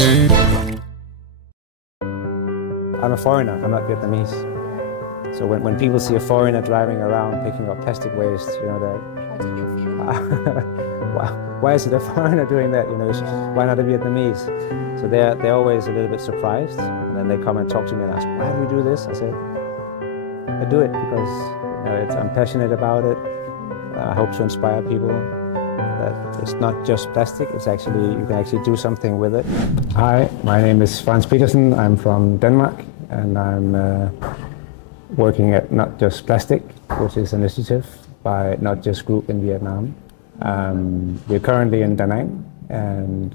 I'm a foreigner, I'm not Vietnamese. So when people see a foreigner driving around picking up plastic waste, you know, How do you feel? why is it a foreigner doing that? You know, why not a Vietnamese? So they're always a little bit surprised, and then they come and talk to me and ask, why do we do this? I say, I do it because I'm passionate about it. I hope to inspire people that it's not just plastic, you can actually do something with it. Hi, my name is Franz Peterson. I'm from Denmark, and I'm working at Not Just Plastic, which is an initiative by Not Just Group in Vietnam. We're currently in Đà Nẵng, and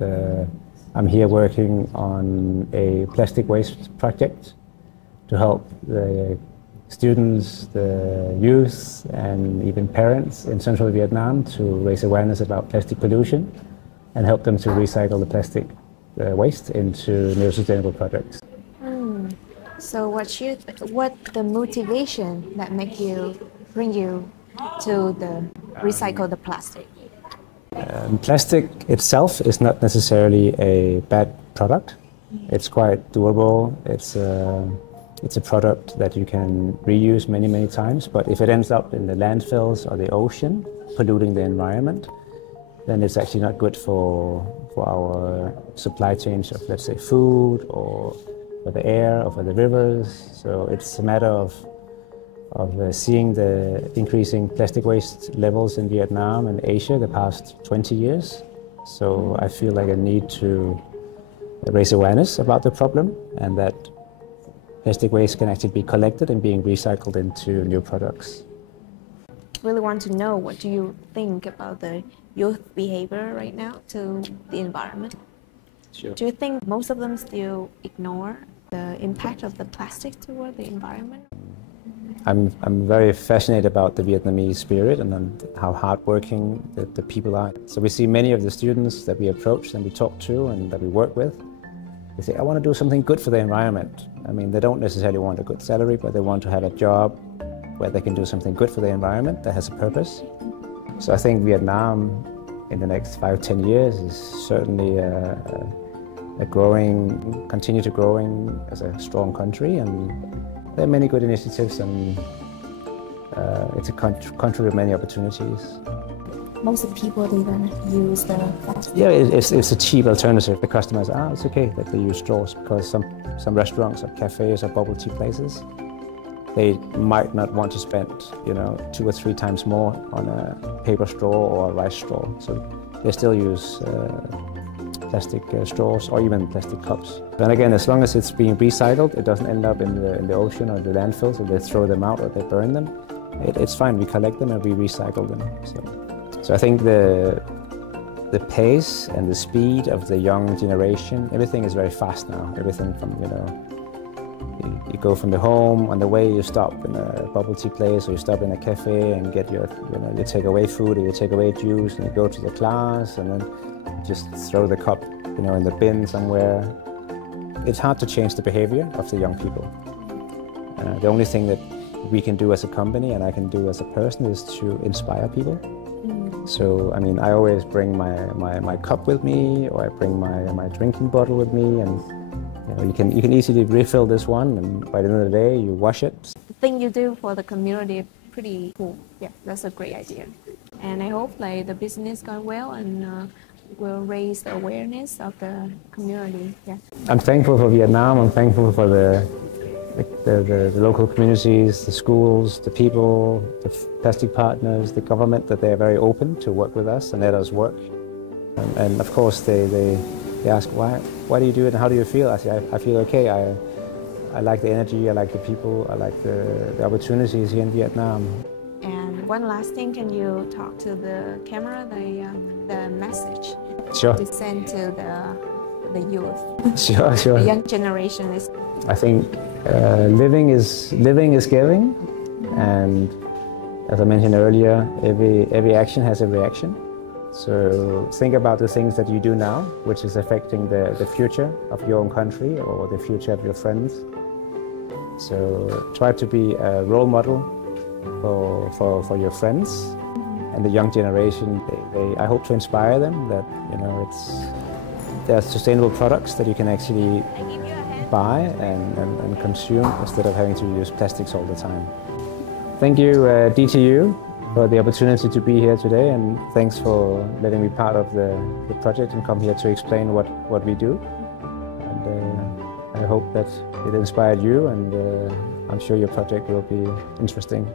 I'm here working on a plastic waste project to help the students, the youth, and even parents in central Vietnam to raise awareness about plastic pollution and help them to recycle the plastic waste into new sustainable projects. So what the motivation that bring you to recycle the plastic? Plastic itself is not necessarily a bad product. It's quite durable. It's a product that you can reuse many, many times, but if it ends up in the landfills or the ocean, polluting the environment, then it's actually not good for our supply chains of, let's say, food or for the air or for the rivers. So it's a matter of seeing the increasing plastic waste levels in Vietnam and Asia the past 20 years. So I feel like I need to raise awareness about the problem, and that plastic waste can actually be collected and being recycled into new products. Really want to know, what do you think about the youth behavior right now to the environment? Sure. Do you think most of them still ignore the impact of the plastic toward the environment? I'm very fascinated about the Vietnamese spirit and how hardworking the people are. So we see many of the students that we approach and we talk to and that we work with. They say, I want to do something good for the environment. I mean, they don't necessarily want a good salary, but they want to have a job where they can do something good for the environment that has a purpose. So I think Vietnam in the next 5-10 years is certainly continue to growing as a strong country, and there are many good initiatives, and it's a country with many opportunities. Most of the people, they don't use the plastic. Yeah, it's a cheap alternative. The customers, it's okay that they use straws, because some restaurants or cafes or bubble tea places, they might not want to spend 2 or 3 times more on a paper straw or a rice straw. So they still use plastic straws or even plastic cups. And again, as long as it's being recycled, it doesn't end up in the ocean or the landfills, or they throw them out or they burn them. It's fine. We collect them and we recycle them. So I think the pace and the speed of the young generation, everything is very fast now. Everything from, you go from the home, on the way you stop in a bubble tea place, or you stop in a cafe and get your takeaway food or your takeaway juice, and you go to the class and then you just throw the cup, in the bin somewhere. It's hard to change the behavior of the young people. The only thing that we can do as a company and I can do as a person is to inspire people. So, I mean, I always bring my cup with me, or I bring my drinking bottle with me, and you can easily refill this one, and by the end of the day, you wash it. The thing you do for the community is pretty cool. Yeah, that's a great idea. And I hope the business goes well and will raise the awareness of the community. Yeah. I'm thankful for Vietnam. I'm thankful for the local communities, the schools, the people, the plastic partners, the government, that they're very open to work with us and let us work. And of course they ask, why do you do it and how do you feel? I say, I feel okay. I like the energy, I like the people, I like the opportunities here in Vietnam. And one last thing, can you talk to the camera, the message Sure. to send to the youth? Sure. The young generation is. I think living is giving, and as I mentioned earlier, every action has a reaction. So think about the things that you do now, which is affecting the future of your own country or the future of your friends. So try to be a role model for your friends and the young generation. I hope to inspire them that there are sustainable products that you can actually buy and consume instead of having to use plastics all the time. Thank you, DTU, for the opportunity to be here today, and thanks for letting me be part of the project and come here to explain what we do. And I hope that it inspired you, and I'm sure your project will be interesting.